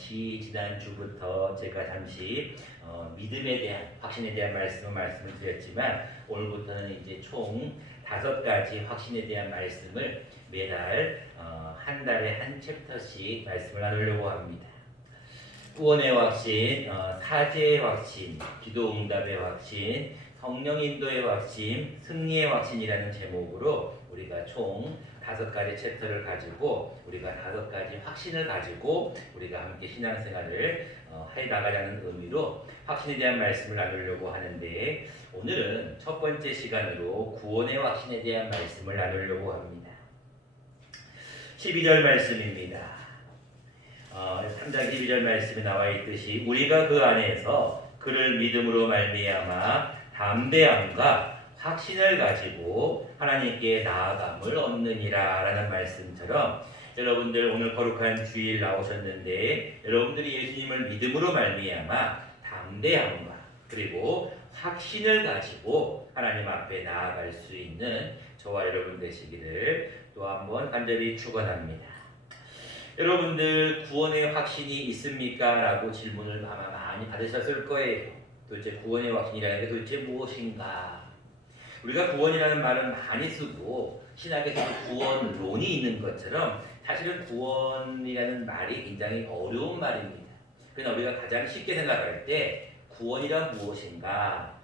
지난주부터 제가 잠시 믿음에 대한 확신에 대한 말씀을 드렸지만 오늘부터는 이제 총 5가지 확신에 대한 말씀을 매달 한 달에 한 챕터씩 말씀을 나누려고 합니다. 구원의 확신, 사죄의 확신, 기도응답의 확신, 성령 인도의 확신, 승리의 확신이라는 제목으로 우리가 총 5가지 챕터를 가지고 우리가 5가지 확신을 가지고 우리가 함께 신앙생활을 해 나가자는 의미로 확신에 대한 말씀을 나누려고 하는데 오늘은 첫 번째 시간으로 구원의 확신에 대한 말씀을 나누려고 합니다. 12절 말씀입니다. 3장 12절 말씀에 나와 있듯이 우리가 그 안에서 그를 믿음으로 말미암아 담대함과 확신을 가지고 하나님께 나아감을 얻느니라 라는 말씀처럼 여러분들 오늘 거룩한 주일 나오셨는데 여러분들이 예수님을 믿음으로 말미암아 담대함과 그리고 확신을 가지고 하나님 앞에 나아갈 수 있는 저와 여러분 되시기를 또 한번 간절히 축원합니다. 여러분들 구원의 확신이 있습니까? 라고 질문을 아마 많이 받으셨을 거예요. 도대체 구원의 확신이라는 게 도대체 무엇인가? 우리가 구원이라는 말은 많이 쓰고 신학에서도 구원론이 있는 것처럼 사실은 구원이라는 말이 굉장히 어려운 말입니다. 그러나 우리가 가장 쉽게 생각할 때 구원이란 무엇인가?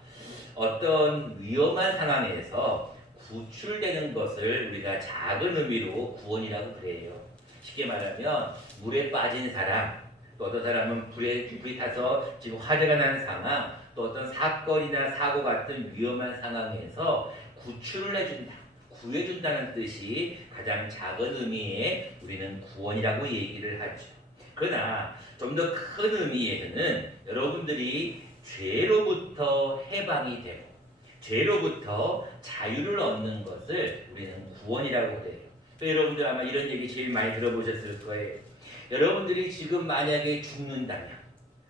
어떤 위험한 상황에서 구출되는 것을 우리가 작은 의미로 구원이라고 그래요. 쉽게 말하면 물에 빠진 사람, 또 어떤 사람은 불이 타서 지금 화재가 난 상황, 또 어떤 사건이나 사고 같은 위험한 상황에서 구출을 해준다, 구해준다는 뜻이 가장 작은 의미의 우리는 구원이라고 얘기를 하죠. 그러나 좀 더 큰 의미에서는 여러분들이 죄로부터 해방이 되고 죄로부터 자유를 얻는 것을 우리는 구원이라고 그래요. 여러분들 아마 이런 얘기 제일 많이 들어보셨을 거예요. 여러분들이 지금 만약에 죽는다면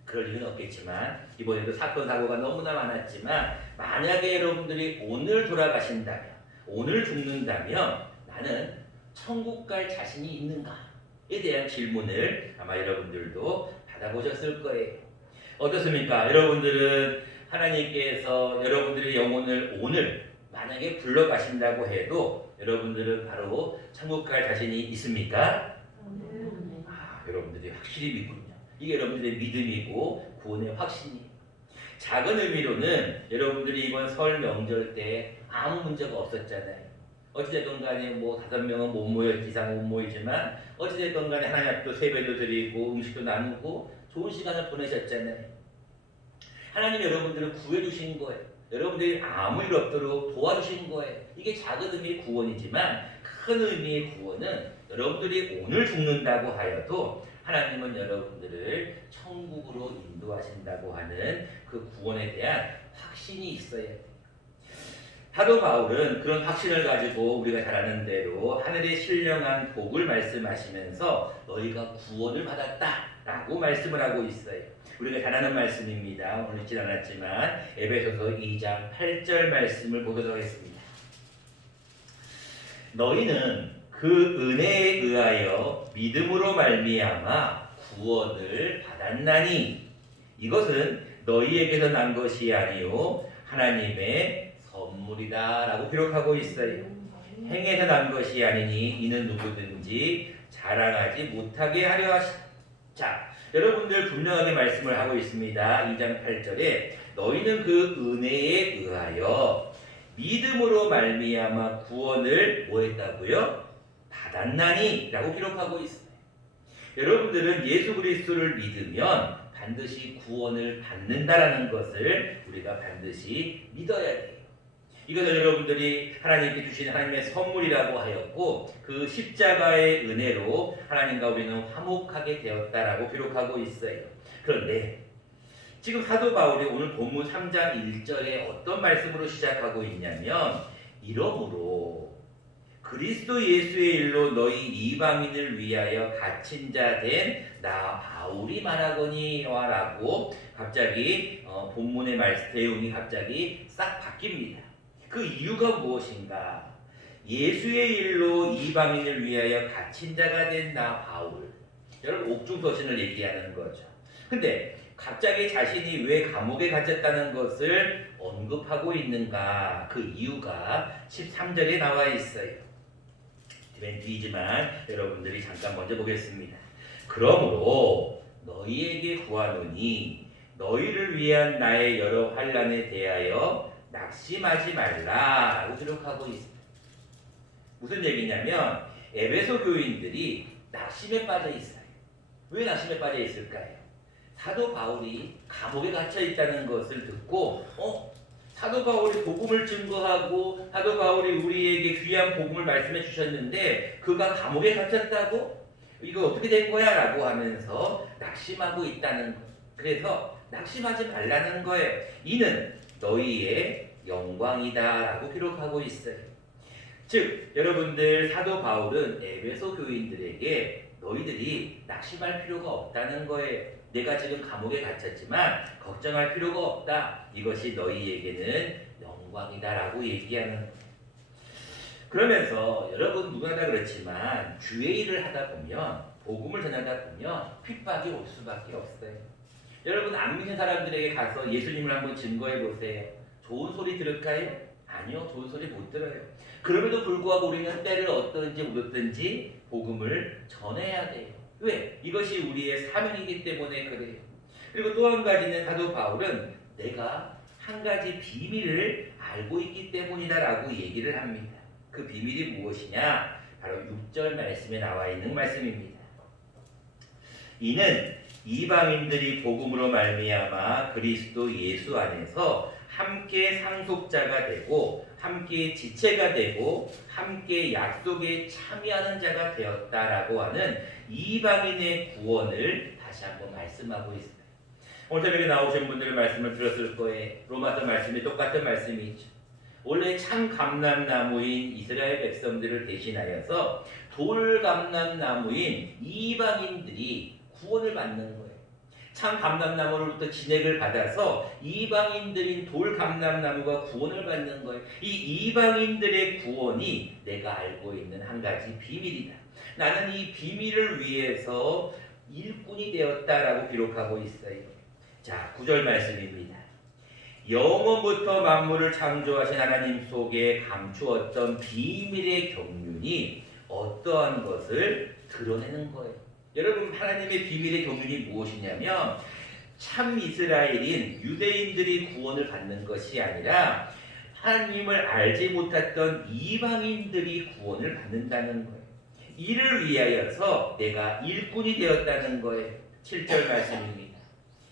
그럴 일은 없겠지만 이번에도 사건 사고가 너무나 많았지만 만약에 여러분들이 오늘 돌아가신다면 오늘 죽는다면 나는 천국 갈 자신이 있는가에 대한 질문을 아마 여러분들도 받아보셨을 거예요. 어떻습니까? 여러분들은 하나님께서 여러분들의 영혼을 오늘 만약에 불러가신다고 해도 여러분들은 바로 천국 갈 자신이 있습니까? 여러분들이 확실히 믿군요. 이게 여러분들의 믿음이고 구원의 확신이에요. 작은 의미로는 여러분들이 이번 설 명절 때 아무 문제가 없었잖아요. 어찌됐든 간에 5명은 못 모였지 이상 못 모이지만 어찌됐든 간에 하나님 앞에 세배도 드리고 음식도 나누고 좋은 시간을 보내셨잖아요. 하나님 여러분들을 구해주신 거예요. 여러분들이 아무 일 없도록 도와주신 거예요. 이게 작은 의미의 구원이지만 큰 의미의 구원은 여러분들이 오늘 죽는다고 하여도 하나님은 여러분들을 천국으로 인도하신다고 하는 그 구원에 대한 확신이 있어야 돼요. 사도 바울은 그런 확신을 가지고 우리가 잘 아는 대로 하늘의 신령한 복을 말씀하시면서 너희가 구원을 받았다라고 말씀을 하고 있어요. 우리가 잘 아는 말씀입니다. 오늘 읽지 않았지만 에베소서 2장 8절 말씀을 보도록 하겠습니다. 너희는 그 은혜에 의하여 믿음으로 말미암아 구원을 받았나니 이것은 너희에게서 난 것이 아니요 하나님의 선물이다 라고 기록하고 있어요. 행해서 난 것이 아니니 이는 누구든지 자랑하지 못하게 하려 하시다. 자, 여러분들 분명하게 말씀을 하고 있습니다. 2장 8절에 너희는 그 은혜에 의하여 믿음으로 말미암아 구원을 뭐 했다고요? 받았나니 라고 기록하고 있어요. 여러분들은 예수 그리스도를 믿으면 반드시 구원을 받는다라는 것을 우리가 반드시 믿어야 돼요. 이것은 여러분들이 하나님께 주신 하나님의 선물이라고 하였고 그 십자가의 은혜로 하나님과 우리는 화목하게 되었다라고 기록하고 있어요. 그런데 지금 사도 바울이 오늘 본문 3장 1절에 어떤 말씀으로 시작하고 있냐면 이러므로 그리스도 예수의 일로 너희 이방인을 위하여 갇힌 자 된 나 바울이 말하거니와 라고 갑자기 본문의 내용이 갑자기 싹 바뀝니다. 그 이유가 무엇인가? 예수의 일로 이방인을 위하여 갇힌 자가 된 나 바울. 여러분 옥중서신을 얘기하는 거죠. 근데 갑자기 자신이 왜 감옥에 갇혔다는 것을 언급하고 있는가? 그 이유가 13절에 나와 있어요. 맨 뒤지만 여러분들이 잠깐 먼저 보겠습니다. 그러므로 너희에게 구하노니 너희를 위한 나의 여러 환난에 대하여 낙심하지 말라라고 기록하고 있습니다. 무슨 얘기냐면 에베소 교인들이 낙심에 빠져 있어요. 왜 낙심에 빠져 있을까요? 사도 바울이 감옥에 갇혀 있다는 것을 듣고 사도 바울이 복음을 증거하고 사도 바울이 우리에게 귀한 복음을 말씀해 주셨는데 그가 감옥에 갇혔다고? 이거 어떻게 된 거야? 라고 하면서 낙심하고 있다는 거예요. 그래서 낙심하지 말라는 거예요. 이는 너희의 영광이다 라고 기록하고 있어요. 즉 여러분들 사도 바울은 에베소 교인들에게 너희들이 낙심할 필요가 없다는 거예요. 내가 지금 감옥에 갇혔지만 걱정할 필요가 없다. 이것이 너희에게는 영광이다 라고 얘기하는 거예요. 그러면서 여러분 누구나 다 그렇지만 주의 일을 하다 보면 복음을 전하다 보면 핍박이 올 수밖에 없어요. 여러분 안 믿는 사람들에게 가서 예수님을 한번 증거해 보세요. 좋은 소리 들을까요? 아니요. 좋은 소리 못 들어요. 그럼에도 불구하고 우리는 때를 얻든지 묻든지 복음을 전해야 돼요. 왜? 이것이 우리의 사명이기 때문에 그래요. 그리고 또 한 가지는 사도 바울은 내가 한 가지 비밀을 알고 있기 때문이다라고 얘기를 합니다. 그 비밀이 무엇이냐? 바로 6절 말씀에 나와 있는 말씀입니다. 이는 이방인들이 복음으로 말미암아 그리스도 예수 안에서 함께 상속자가 되고 함께 지체가 되고 함께 약속에 참여하는 자가 되었다라고 하는 이방인의 구원을 다시 한번 말씀하고 있습니다. 오늘 새벽에 나오신 분들의 말씀을 들었을 거예요. 로마서 말씀이 똑같은 말씀이죠. 원래 참 감람나무인 이스라엘 백성들을 대신하여서 돌 감람나무인 이방인들이 구원을 받는 거예요. 참 감람나무로부터 진액을 받아서 이방인들인 돌 감람나무가 구원을 받는 거예요. 이 이방인들의 구원이 내가 알고 있는 한 가지 비밀이다. 나는 이 비밀을 위해서 일꾼이 되었다라고 기록하고 있어요. 자, 9절 말씀입니다. 영원부터 만물을 창조하신 하나님 속에 감추었던 비밀의 경륜이 어떠한 것을 드러내는 거예요. 여러분 하나님의 비밀의 경륜이 무엇이냐면 참 이스라엘인 유대인들이 구원을 받는 것이 아니라 하나님을 알지 못했던 이방인들이 구원을 받는다는 거예요. 이를 위하여서 내가 일꾼이 되었다는 거예요. 7절 말씀입니다.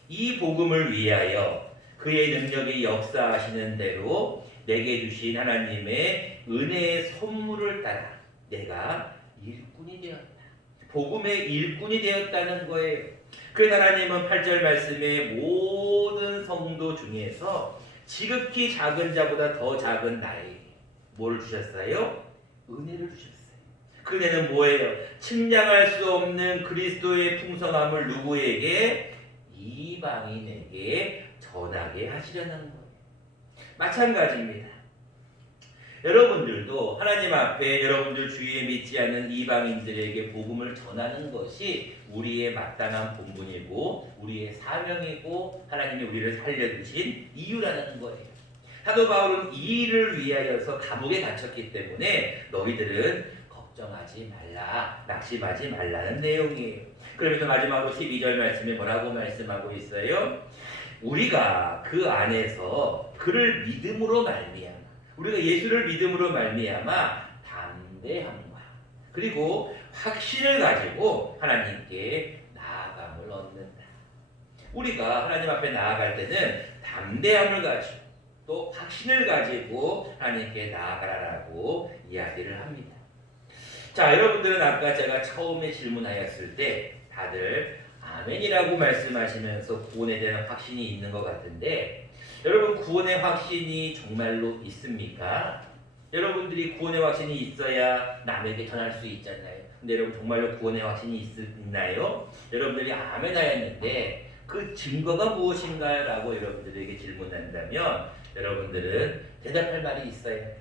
이 복음을 위하여 그의 능력이 역사하시는 대로 내게 주신 하나님의 은혜의 선물을 따라 내가 일꾼이 되었다. 복음의 일꾼이 되었다는 거예요. 그래서 하나님은 8절 말씀에 모든 성도 중에서 지극히 작은 자보다 더 작은 나에게 뭘 주셨어요? 은혜를 주셨어요. 그 은혜는 뭐예요? 측량할 수 없는 그리스도의 풍성함을 누구에게? 이방인에게 전하게 하시려는 거예요. 마찬가지입니다. 여러분들도 하나님 앞에 여러분들 주위에 믿지 않는 이방인들에게 복음을 전하는 것이 우리의 마땅한 본분이고 우리의 사명이고 하나님이 우리를 살려주신 이유라는 거예요. 사도 바울은 이 일을 위하여서 감옥에 갇혔기 때문에 너희들은 걱정하지 말라, 낙심하지 말라는 내용이에요. 그러면서 마지막으로 12절 말씀에 뭐라고 말씀하고 있어요? 우리가 그 안에서 그를 믿음으로 말미암아 우리가 예수를 믿음으로 말미암아 담대함과 그리고 확신을 가지고 하나님께 나아감을 얻는다. 우리가 하나님 앞에 나아갈 때는 담대함을 가지고 또 확신을 가지고 하나님께 나아가라라고 이야기를 합니다. 자, 여러분들은 아까 제가 처음에 질문하였을 때 다들 아멘이라고 말씀하시면서 구원에 대한 확신이 있는 것 같은데 여러분 구원의 확신이 정말로 있습니까? 여러분들이 구원의 확신이 있어야 남에게 전할 수 있잖아요. 근데 여러분 정말로 구원의 확신이 있나요? 여러분들이 아멘 하였는데 그 증거가 무엇인가요? 라고 여러분들에게 질문한다면 여러분들은 대답할 말이 있어야 돼요.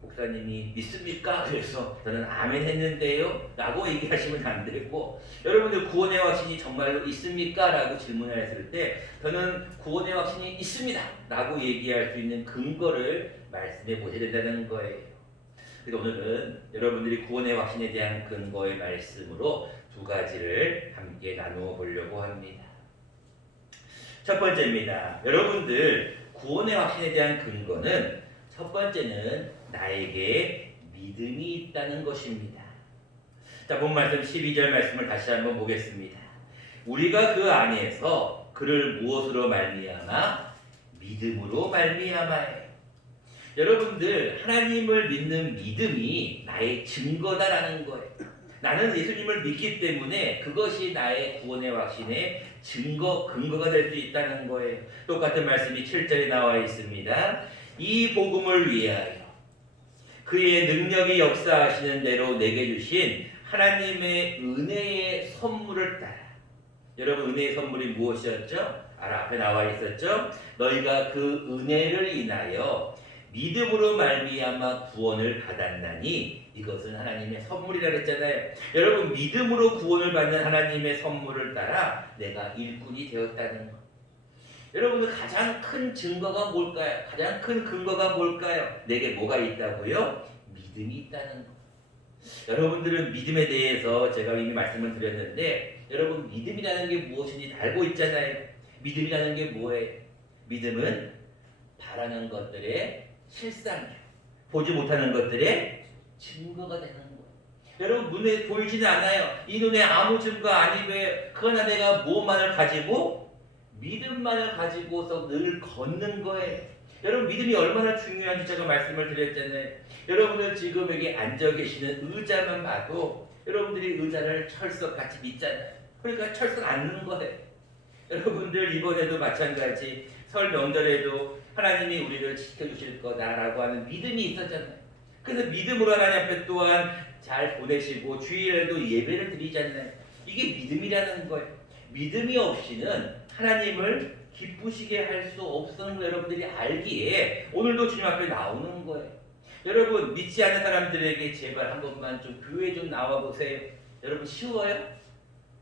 목사님이 믿습니까? 그래서 저는 아멘 했는데요 라고 얘기하시면 안 되고, 여러분들 구원의 확신이 정말로 있습니까? 라고 질문했을 때 저는 구원의 확신이 있습니다 라고 얘기할 수 있는 근거를 말씀해 보셔야 된다는 거예요. 그래서 오늘은 여러분들이 구원의 확신에 대한 근거의 말씀으로 두 가지를 함께 나누어 보려고 합니다. 첫 번째입니다. 여러분들 구원의 확신에 대한 근거는 첫 번째는 나에게 믿음이 있다는 것입니다. 자, 본 말씀 12절 말씀을 다시 한번 보겠습니다. 우리가 그 안에서 그를 무엇으로 말미암아? 믿음으로 말미암아요. 여러분들 하나님을 믿는 믿음이 나의 증거다라는 거예요. 나는 예수님을 믿기 때문에 그것이 나의 구원의 확신의 근거가 될 수 있다는 거예요. 똑같은 말씀이 7절에 나와 있습니다. 이 복음을 위하여 그의 능력이 역사하시는 대로 내게 주신 하나님의 은혜의 선물을 따라. 여러분, 은혜의 선물이 무엇이었죠? 앞에 나와 있었죠? 너희가 그 은혜를 인하여 믿음으로 말미암아 구원을 받았나니 이것은 하나님의 선물이라 그랬잖아요. 여러분, 믿음으로 구원을 받는 하나님의 선물을 따라 내가 일꾼이 되었다는 것. 여러분들 가장 큰 증거가 뭘까요? 가장 큰 근거가 뭘까요? 내게 뭐가 있다고요? 믿음이 있다는 것. 여러분들은 믿음에 대해서 제가 이미 말씀을 드렸는데, 여러분 믿음이라는 게 무엇인지 다 알고 있잖아요. 믿음이라는 게 뭐예요? 믿음은 바라는 것들의 실상이에요. 보지 못하는 것들의 증거가 되는 거예요. 여러분, 눈에 보이지는 않아요. 이 눈에 아무 증거 아니고요. 그러나 내가 무엇만을 가지고? 믿음만을 가지고서 늘 걷는 거예요. 여러분, 믿음이 얼마나 중요한지 제가 말씀을 드렸잖아요. 여러분은 지금 여기 앉아 계시는 의자만 봐도 여러분들이 의자를 철석같이 믿잖아요. 그러니까 철석 앉는 거예요. 여러분들 이번에도 마찬가지 설 명절에도 하나님이 우리를 지켜주실 거다라고 하는 믿음이 있었잖아요. 그래서 믿음으로 하나님 앞에 또한 잘 보내시고 주일에도 예배를 드리잖아요. 이게 믿음이라는 거예요. 믿음이 없이는 하나님을 기쁘시게 할 수 없는 거 여러분들이 알기에 오늘도 주님 앞에 나오는 거예요. 여러분, 믿지 않는 사람들에게 제발 한 번만 좀 교회 좀 나와 보세요. 여러분, 쉬워요?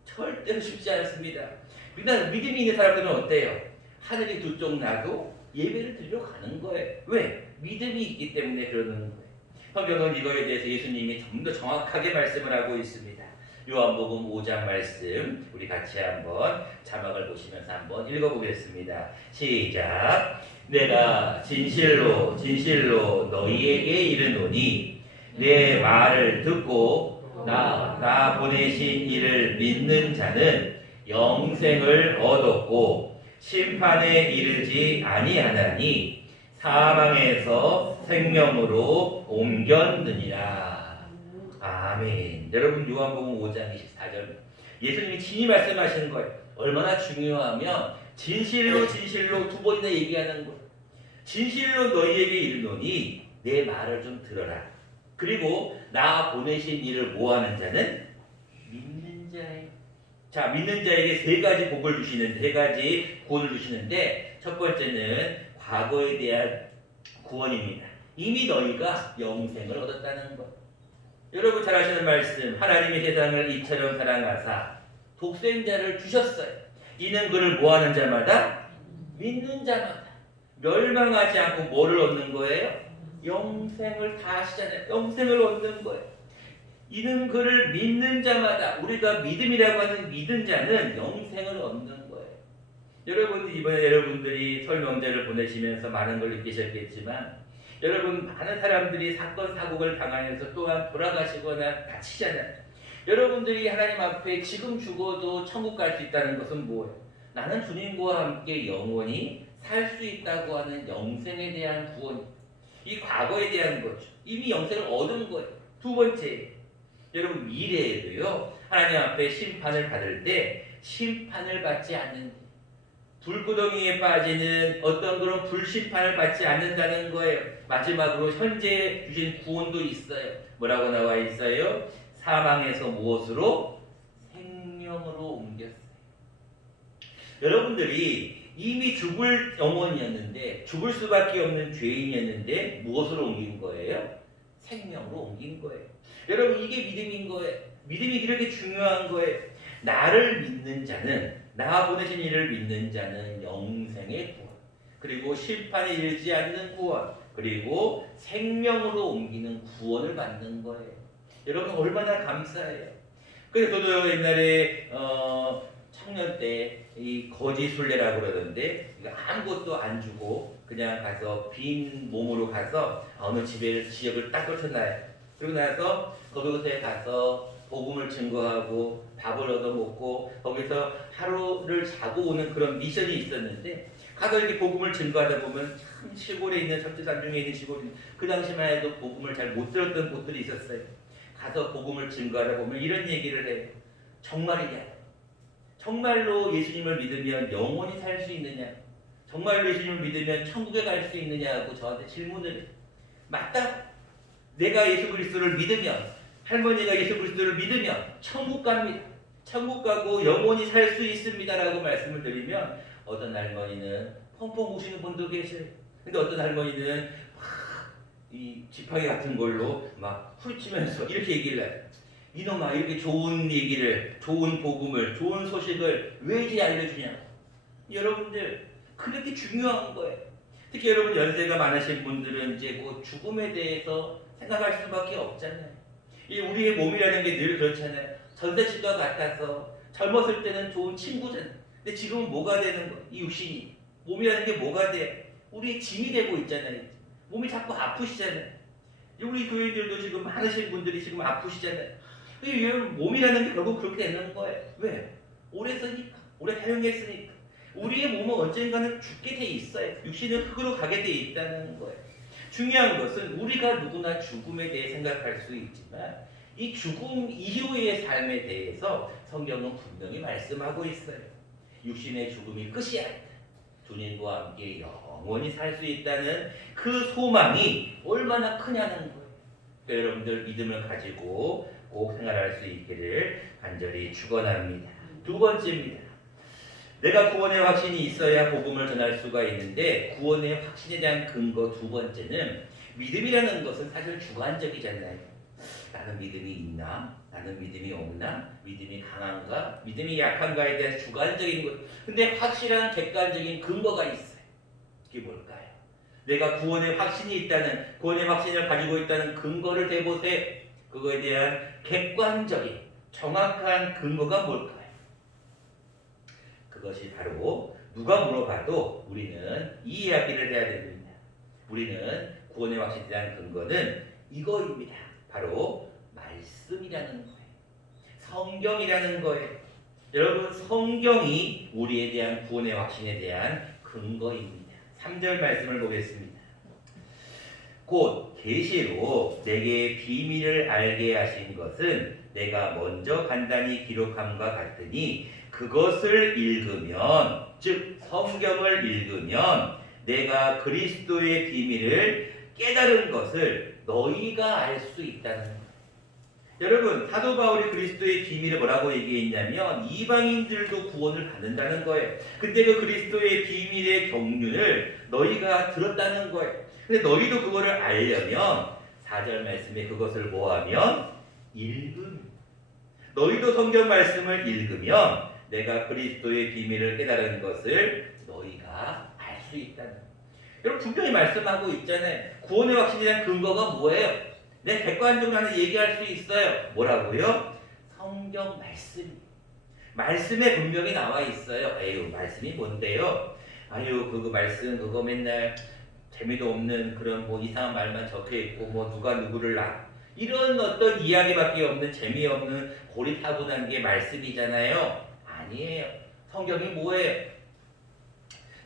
절대로 쉽지 않습니다. 믿음이 있는 사람들은 어때요? 하늘이 두 쪽 나도 예배를 드리러 가는 거예요. 왜? 믿음이 있기 때문에 그러는 거예요. 성경은 이거에 대해서 예수님이 좀 더 정확하게 말씀을 하고 있습니다. 요한복음 5장 말씀 우리 같이 한번 자막을 보시면서 한번 읽어보겠습니다. 시작. 내가 진실로 진실로 너희에게 이르노니 내 말을 듣고 나 보내신 이를 믿는 자는 영생을 얻었고 심판에 이르지 아니하나니 사망에서 생명으로 옮겼느니라. 아멘. 여러분, 요한복음 5장 24절 예수님이 친히 말씀하시는 거예요. 얼마나 중요하면 진실로 진실로 두 번이나 얘기하는 거예요. 진실로 너희에게 이르노니 내 말을 좀 들어라. 그리고 나 보내신 이를 뭐하는 자는 믿는 자예요. 자, 믿는 자에게 세 가지 복을 주시는데, 세 가지 구원을 주시는데, 첫 번째는 과거에 대한 구원입니다. 이미 너희가 영생을 얻었다는 것. 여러분 잘 아시는 말씀, 하나님이 세상을 이처럼 사랑하사 독생자를 주셨어요. 이는 그를 뭐하는 자마다? 믿는 자마다. 멸망하지 않고 뭐를 얻는 거예요? 영생을 다 하시잖아요. 영생을 얻는 거예요. 이는 그를 믿는 자마다. 우리가 믿음이라고 하는 믿은 자는 영생을 얻는 거예요. 여러분, 이번에 여러분들이 설 명절을 보내시면서 많은 걸 느끼셨겠지만, 여러분, 많은 사람들이 사건 사고를 당하면서 또한 돌아가시거나 다치잖아요. 여러분들이 하나님 앞에 지금 죽어도 천국 갈 수 있다는 것은 뭐예요? 나는 주님과 함께 영원히 살 수 있다고 하는 영생에 대한 구원. 이 과거에 대한 거죠. 이미 영생을 얻은 거예요. 두 번째, 여러분 미래에도요, 하나님 앞에 심판을 받을 때 심판을 받지 않는, 불구덩이에 빠지는 어떤 그런 불심판을 받지 않는다는 거예요. 마지막으로 현재 주신 구원도 있어요. 뭐라고 나와 있어요? 사망에서 무엇으로? 생명으로 옮겼어요. 여러분들이 이미 죽을 영혼이었는데, 죽을 수밖에 없는 죄인이었는데 무엇으로 옮긴 거예요? 생명으로 옮긴 거예요. 여러분 이게 믿음인 거예요. 믿음이 그렇게 중요한 거예요. 나를 믿는 자는 나 보내신 이를 믿는 자는 영생의 구원 그리고 심판에 이르지 않는 구원 그리고 생명으로 옮기는 구원을 받는 거예요. 여러분 얼마나 감사해요. 그래서 저도 옛날에 청년 때 이 거지 순례라고 그러던데 아무것도 안 주고 그냥 가서 빈 몸으로 가서 어느 지역을 딱 쫓아나요. 그리고 나서 거기에 가서 복음을 증거하고 밥을 얻어먹고 거기서 하루를 자고 오는 그런 미션이 있었는데 가서 이렇게 복음을 증거하다 보면 참 시골에 있는 설주산중에 있는 시골 그 당시만 해도 복음을 잘 못 들었던 곳들이 있었어요. 가서 복음을 증거하다 보면 이런 얘기를 해요. 정말이냐? 정말로 예수님을 믿으면 영원히 살 수 있느냐? 정말로 예수님을 믿으면 천국에 갈 수 있느냐고 저한테 질문을 해요. 맞다. 내가 예수 그리스도를 믿으면 할머니가 예수 그리스도를 믿으면 천국 갑니다. 천국 가고 영원히 살 수 있습니다라고 말씀을 드리면 어떤 할머니는 펑펑 우시는 분도 계셔요. 근데 어떤 할머니는 막 이 지팡이 같은 걸로 막 후리치면서 이렇게 얘기를 해요. 이놈아 이렇게 좋은 얘기를 좋은 복음을 좋은 소식을 왜 이제 알려주냐. 여러분들 그렇게 중요한 거예요. 특히 여러분 연세가 많으신 분들은 이제 뭐 죽음에 대해서 생각할 수밖에 없잖아요. 이 우리의 몸이라는 게 늘 그렇잖아요. 전세집과 같아서 젊었을 때는 좋은 친구잖아요. 근데 지금은 뭐가 되는 거예요? 이 육신이 몸이라는 게 뭐가 돼? 우리의 짐이 되고 있잖아요. 몸이 자꾸 아프시잖아요. 우리 교인들도 지금 많으신 분들이 지금 아프시잖아요. 몸이라는 게 결국 그렇게 되는 거예요. 왜? 오래 쓰니까, 오래 사용했으니까. 우리의 몸은 언젠가는 죽게 돼 있어요. 육신은 흙으로 가게 돼 있다는 거예요. 중요한 것은 우리가 누구나 죽음에 대해 생각할 수 있지만 이 죽음 이후의 삶에 대해서 성경은 분명히 말씀하고 있어요. 육신의 죽음이 끝이 아니다. 주님과 함께 영원히 살 수 있다는 그 소망이 얼마나 크냐는 거예요. 여러분들 믿음을 가지고 꼭 생활할 수 있기를 간절히 축원합니다. 두 번째입니다. 내가 구원의 확신이 있어야 복음을 전할 수가 있는데 구원의 확신에 대한 근거 두 번째는 믿음이라는 것은 사실 주관적이잖아요. 나는 믿음이 있나? 나는 믿음이 없나? 믿음이 강한가? 믿음이 약한가에 대한 주관적인 것. 근데 확실한 객관적인 근거가 있어요. 그게 뭘까요? 내가 구원의 확신이 있다는 구원의 확신을 가지고 있다는 근거를 대보세요. 그거에 대한 객관적인 정확한 근거가 뭘까요? 그것이 바로 누가 물어봐도 우리는 이 이야기를 해야 됩니다. 우리는 구원의 확신에 대한 근거는 이거입니다. 바로 말씀이라는 거예요. 성경이라는 거예요. 여러분 성경이 우리에 대한 구원의 확신에 대한 근거입니다. 3절 말씀을 보겠습니다. 곧 계시로 내게 비밀을 알게 하신 것은 내가 먼저 간단히 기록함과 같으니 그것을 읽으면 즉 성경을 읽으면 내가 그리스도의 비밀을 깨달은 것을 너희가 알 수 있다는 거예요. 여러분 사도 바울이 그리스도의 비밀을 뭐라고 얘기했냐면 이방인들도 구원을 받는다는 거예요. 근데 그 그리스도의 비밀의 경륜을 너희가 들었다는 거예요. 근데 너희도 그거를 알려면 4절 말씀에 그것을 뭐하면 너희도 성경 말씀을 읽으면 내가 그리스도의 비밀을 깨달은 것을 너희가 알 수 있다는 거예요. 여러분 분명히 말씀하고 있잖아요. 구원의 확신에 대한 근거가 뭐예요? 내 객관적으로 하는 얘기할 수 있어요. 뭐라고요? 성경 말씀. 말씀에 분명히 나와 있어요. 에휴 말씀이 뭔데요? 아유 그거 말씀 그거 맨날 재미도 없는 그런 뭐 이상한 말만 적혀 있고 뭐 누가 누구를 이런 어떤 이야기밖에 없는 재미없는 고리타분한 게 말씀이잖아요. 아니에요. 성경이 뭐예요?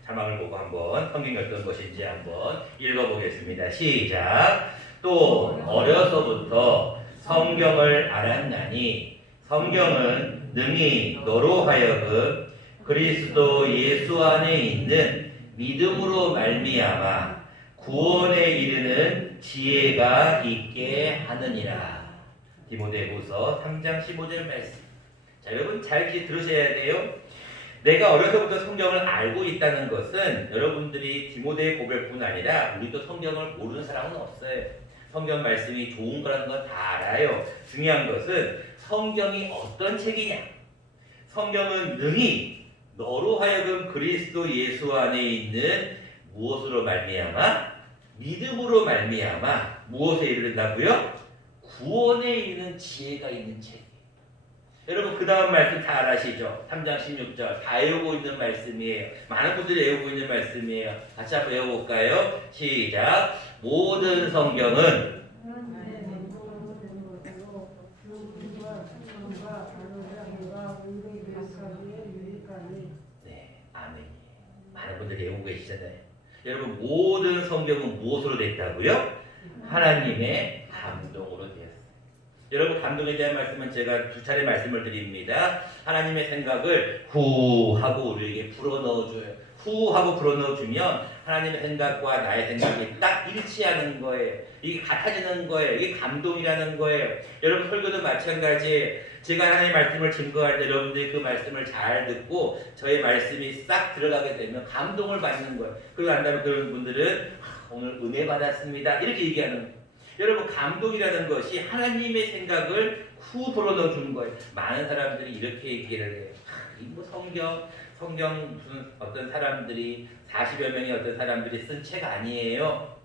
자막을 보고 한번 성경이 어떤 것인지 한번 읽어보겠습니다. 시작. 또 어려서부터 성경을 알았나니 성경은 능히 너로 하여금 그리스도 예수 안에 있는 믿음으로 말미암아 구원에 이르는 지혜가 있게 하느니라. 디모데후서 3장 15절 말씀. 자, 여러분 잘 들으셔야 돼요. 내가 어려서부터 성경을 알고 있다는 것은 여러분들이 디모데의 고백뿐 아니라 우리도 성경을 모르는 사람은 없어요. 성경 말씀이 좋은 거라는 건 다 알아요. 중요한 것은 성경이 어떤 책이냐. 성경은 능히 너로 하여금 그리스도 예수 안에 있는 무엇으로 말미암아? 믿음으로 말미암아 무엇에 이르는다고요? 구원에 이르는 지혜가 있는 책. 여러분 그 다음 말씀 다 아시죠? 3장 16절 다 외우고 있는 말씀이에요. 많은 분들이 외우고 있는 말씀이에요. 같이 한번 외워볼까요? 시작. 모든 성경은 네, 아멘. 많은 분들이 외우고 계시잖아요. 여러분 모든 성경은 무엇으로 됐다고요? 하나님의 감동으로 되었어요. 여러분 감동에 대한 말씀은 제가 두 차례 말씀을 드립니다. 하나님의 생각을 후 하고 우리에게 불어넣어줘요. 후 하고 불어넣어주면 하나님의 생각과 나의 생각이 딱 일치하는 거예요. 이게 같아지는 거예요. 이게 감동이라는 거예요. 여러분 설교도 마찬가지예요. 제가 하나님의 말씀을 증거할 때 여러분들이 그 말씀을 잘 듣고 저의 말씀이 싹 들어가게 되면 감동을 받는 거예요. 그러고 난 다음에 그런 분들은 오늘 은혜 받았습니다. 이렇게 얘기하는 거예요. 여러분 감동이라는 것이 하나님의 생각을 후 불어넣어 주는 거예요. 많은 사람들이 이렇게 얘기를 해요. 뭐 성경 무슨 어떤 사람들이 40여 명의 어떤 사람들이 쓴 책 아니에요.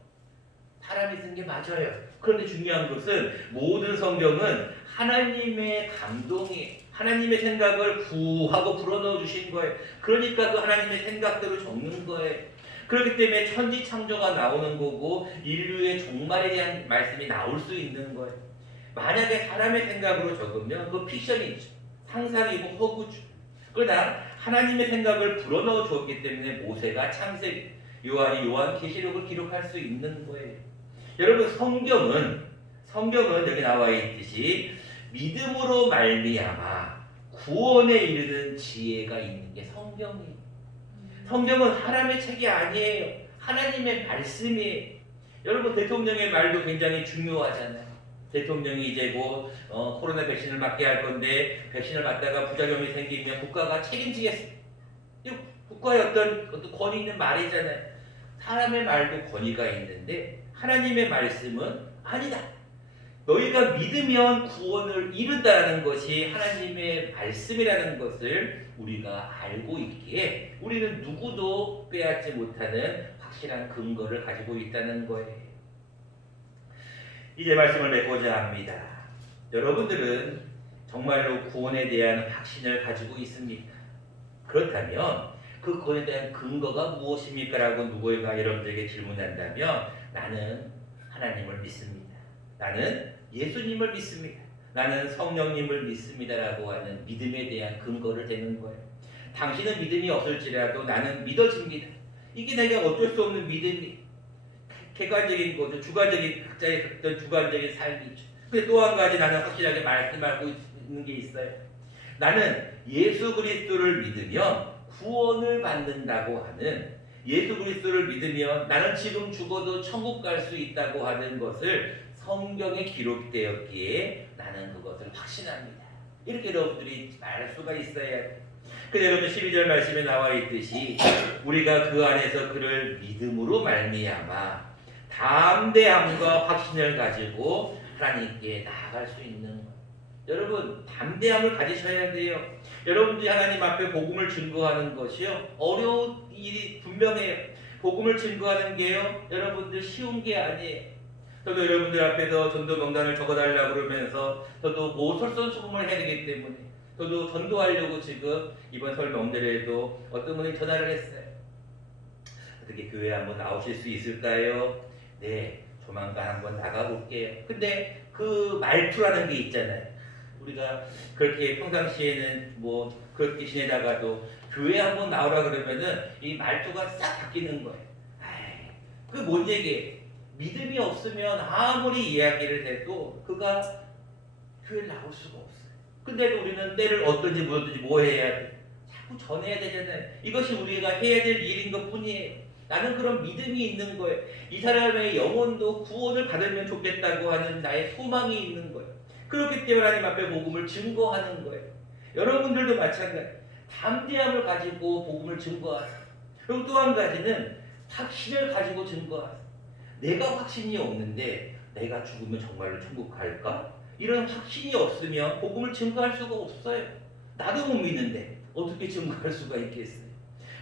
사람이 쓴 게 맞아요. 그런데 중요한 것은 모든 성경은 하나님의 감동이 하나님의 생각을 구하고 불어넣어 주신 거예요. 그러니까 그 하나님의 생각대로 적는 거예요. 그렇기 때문에 천지 창조가 나오는 거고 인류의 종말에 대한 말씀이 나올 수 있는 거예요. 만약에 사람의 생각으로 적으면 그 픽션이죠. 상상이고 허구죠. 그러나 하나님의 생각을 불어넣어 주었기 때문에 모세가 창세기, 요한이 요한계시록을 기록할 수 있는 거예요. 여러분 성경은 여기 나와 있듯이 믿음으로 말미암아 구원에 이르는 지혜가 있는 게 성경이에요. 성경은 사람의 책이 아니에요. 하나님의 말씀이에요. 여러분 대통령의 말도 굉장히 중요하잖아요. 대통령이 이제 곧 코로나 백신을 맞게 할 건데 백신을 맞다가 부작용이 생기면 국가가 책임지겠습니다. 국가의 어떤 권위 있는 말이잖아요. 사람의 말도 권위가 있는데 하나님의 말씀은 아니다. 너희가 믿으면 구원을 이룬다는 것이 하나님의 말씀이라는 것을 우리가 알고 있기에 우리는 누구도 빼앗지 못하는 확실한 근거를 가지고 있다는 거예요. 이제 말씀을 맺고자 합니다. 여러분들은 정말로 구원에 대한 확신을 가지고 있습니까? 그렇다면 그 구원에 대한 근거가 무엇입니까? 라고 누구에게 여러분들에게 질문한다면 나는 하나님을 믿습니다. 나는 예수님을 믿습니다. 나는 성령님을 믿습니다라고 하는 믿음에 대한 근거를 대는 거예요. 당신은 믿음이 없을지라도 나는 믿어집니다. 이게 내가 어쩔 수 없는 믿음이 객관적인 거죠. 주관적인 각자의 어떤 주관적인 삶이죠. 근데 또 한 가지 나는 확실하게 말씀하고 있는 게 있어요. 나는 예수 그리스도를 믿으면 구원을 받는다고 하는 예수 그리스도를 믿으면 나는 지금 죽어도 천국 갈 수 있다고 하는 것을 성경에 기록되었기에 나는 그것을 확신합니다. 이렇게 여러분들이 말 수가 있어야 돼요. 근데 여러분 12절 말씀에 나와 있듯이 우리가 그 안에서 그를 믿음으로 말미암아 담대함과 확신을 가지고 하나님께 나아갈 수 있는 거예요. 여러분 담대함을 가지셔야 돼요. 여러분들이 하나님 앞에 복음을 증거하는 것이요 어려운 일이 분명해요. 복음을 증거하는 게요 여러분들 쉬운 게 아니에요. 저도 여러분들 앞에서 전도 명단을 적어달라고 그러면서 저도 뭐 솔선수범을 해야 되기 때문에 저도 전도하려고 지금 이번 설 명절에도 어떤 분이 전화를 했어요. 어떻게 교회 한번 나오실 수 있을까요? 네, 조만간 한번 나가볼게요. 근데 그 말투라는 게 있잖아요. 우리가 그렇게 평상시에는 뭐 그렇게 지내다가도 교회 한번 나오라 그러면은 이 말투가 싹 바뀌는 거예요. 아이, 그게 뭔 얘기예요? 믿음이 없으면 아무리 이야기를 해도 그가 교회에 나올 수가 없어요. 근데도 우리는 때를 어떤지 무엇든지 뭐 해야 돼? 자꾸 전해야 되잖아요. 이것이 우리가 해야 될 일인 것 뿐이에요. 나는 그런 믿음이 있는 거예요. 이 사람의 영혼도 구원을 받으면 좋겠다고 하는 나의 소망이 있는 거예요. 그렇기 때문에 하나님 앞에 복음을 증거하는 거예요. 여러분들도 마찬가지. 담대함을 가지고 복음을 증거하세요. 그리고 또 한 가지는 확신을 가지고 증거하세요. 내가 확신이 없는데 내가 죽으면 정말로 천국 갈까? 이런 확신이 없으면 복음을 증거할 수가 없어요. 나도 못 믿는데 어떻게 증거할 수가 있겠어요?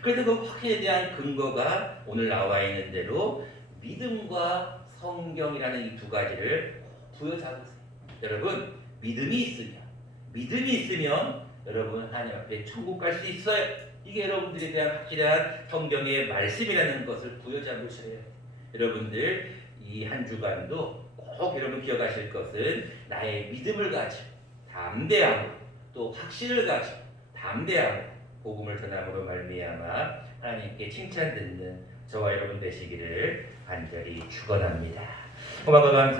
그래서 그 확신에 대한 근거가 오늘 나와 있는 대로 믿음과 성경이라는 이 두 가지를 부여잡으세요. 여러분, 믿음이 있으면 여러분 하나님 앞에 천국 갈 수 있어요. 이게 여러분들에 대한 확실한 성경의 말씀이라는 것을 부여잡으셔야 해요. 여러분들 이 한 주간도 꼭 여러분 기억하실 것은 나의 믿음을 가지고 담대하고 또 확신을 가지고 담대하고 복음을 전함으로 말미암아 하나님께 칭찬 듣는 저와 여러분 되시기를 간절히 축원합니다. 고맙고 감사.